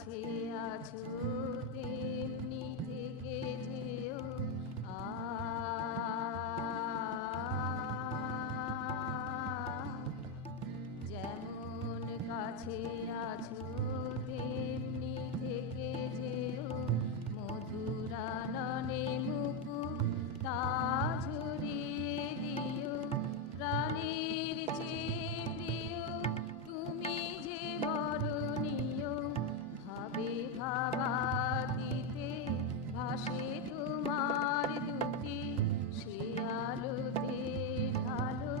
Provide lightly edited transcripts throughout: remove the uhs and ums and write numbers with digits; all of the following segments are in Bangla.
কাছে আছো তেমনি থেকে যেও আ যেমন কাছে আছো তেমনি থেকে যেও মধুরাননে মুকুট তা ঝরিয়ে দিও প্রাণের চেয়ে প্রিয় তুমি যে বরণীয় ভাবে ভাবাতীতে ভাসে তোমার দুটি সে আলোতে ঢালো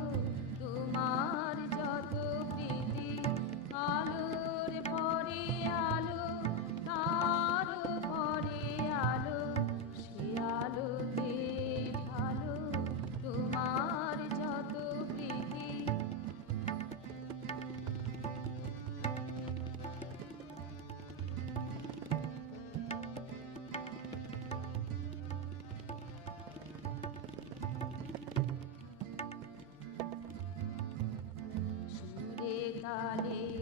তোমার যত প্রীতি আলোর পরে আলো তার পরে আলো সে আলোতে ঢালো তোমার যত প্রীতি সুরে তালে